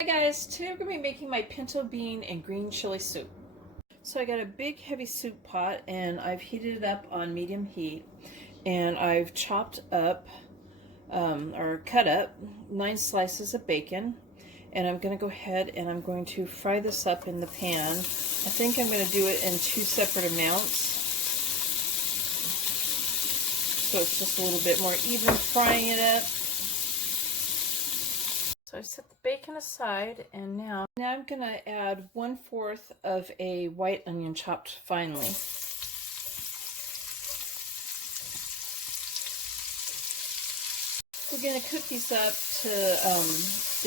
Hi guys, today we're going to be making my pinto bean and green chili soup. So I got a big heavy soup pot and I've heated it up on medium heat, and I've chopped up or cut up 9 slices of bacon, and I'm going to go ahead and I'm going to fry this up in the pan. I think I'm going to do it in 2 separate amounts, so it's just a little bit more even frying it up. So I set the bacon aside, and now I'm going to add 1/4 of a white onion chopped finely. We're going to cook these up to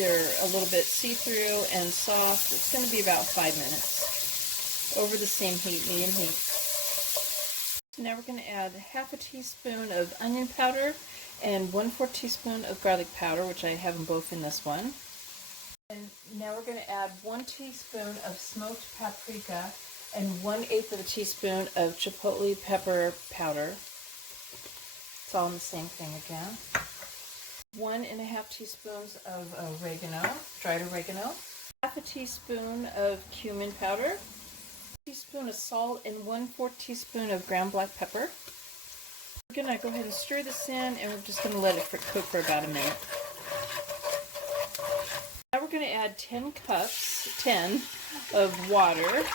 they're a little bit see-through and soft. It's going to be about 5 minutes over the same heat, medium heat. So now we're going to add 1/2 teaspoon of onion powder and 1/4 teaspoon of garlic powder, which I have them both in this one. And now we're going to add 1 teaspoon of smoked paprika and 1/8 of a teaspoon of chipotle pepper powder. It's all in the same thing again. 1.5 teaspoons of oregano, dried oregano, 1/2 teaspoon of cumin powder, 1 teaspoon of salt, and 1/4 teaspoon of ground black pepper. We're going to go ahead and stir this in, and we're just going to let it cook for about a minute. Now we're going to add 10 of water.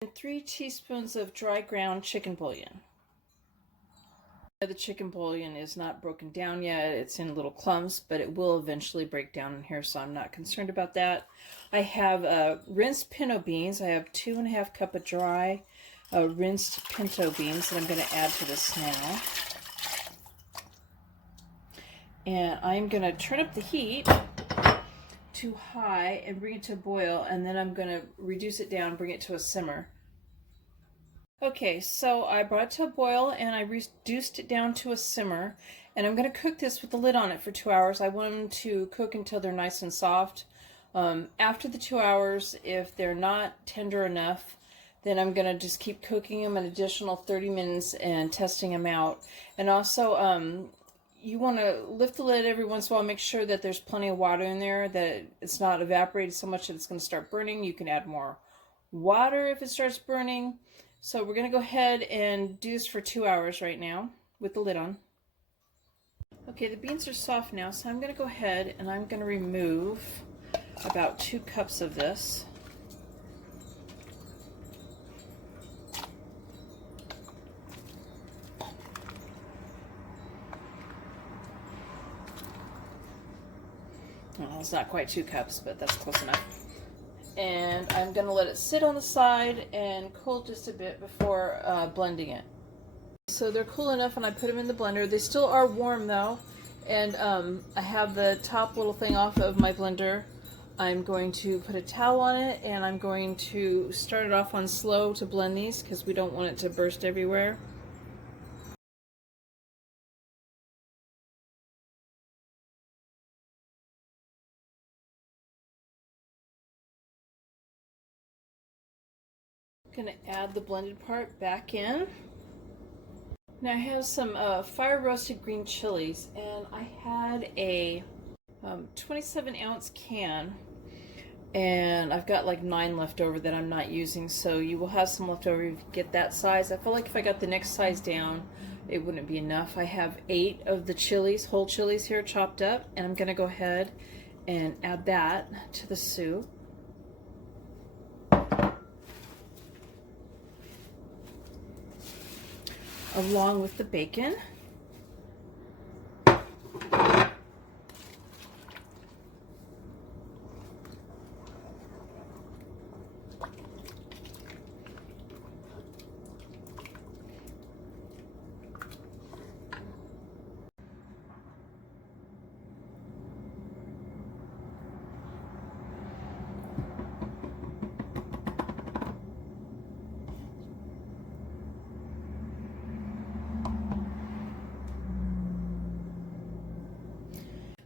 And 3 teaspoons of dry ground chicken bouillon. The chicken bouillon is not broken down yet. It's in little clumps, but it will eventually break down in here, so I'm not concerned about that. I have rinsed pinto beans. I have 2.5 cups of dry rinsed pinto beans that I'm going to add to this now. And I'm going to turn up the heat to high and bring it to a boil, and then I'm going to reduce it down and bring it to a simmer. Okay, so I brought it to a boil and I reduced it down to a simmer, and I'm going to cook this with the lid on it for 2 hours. I want them to cook until they're nice and soft. After the 2 hours, if they're not tender enough, then I'm going to just keep cooking them an additional 30 minutes and testing them out. And also, you want to lift the lid every once in a while, make sure that there's plenty of water in there, that it's not evaporated so much that it's going to start burning. You can add more water if it starts burning. So we're going to go ahead and do this for 2 hours right now with the lid on. Okay, the beans are soft now, so I'm going to go ahead and I'm going to remove about 2 cups of this. Well, it's not quite 2 cups, but that's close enough. And I'm going to let it sit on the side and cool just a bit before blending it. So they're cool enough, and I put them in the blender. They still are warm though, and I have the top little thing off of my blender. I'm going to put a towel on it, and I'm going to start it off on slow to blend these because we don't want it to burst everywhere. Going to add the blended part back in. Now I have some fire roasted green chilies, and I had a 27-ounce can, and I've got like 9 left over that I'm not using, so you will have some left over if you get that size. I feel like if I got the next size down, it wouldn't be enough. I have 8 of the chilies, whole chilies here, chopped up, and I'm going to go ahead and add that to the soup. Along with the bacon.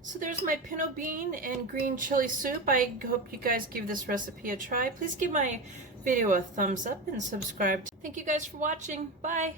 So there's my pinto bean and green chili soup. I hope you guys give this recipe a try. Please give my video a thumbs up and subscribe. Thank you guys for watching. Bye.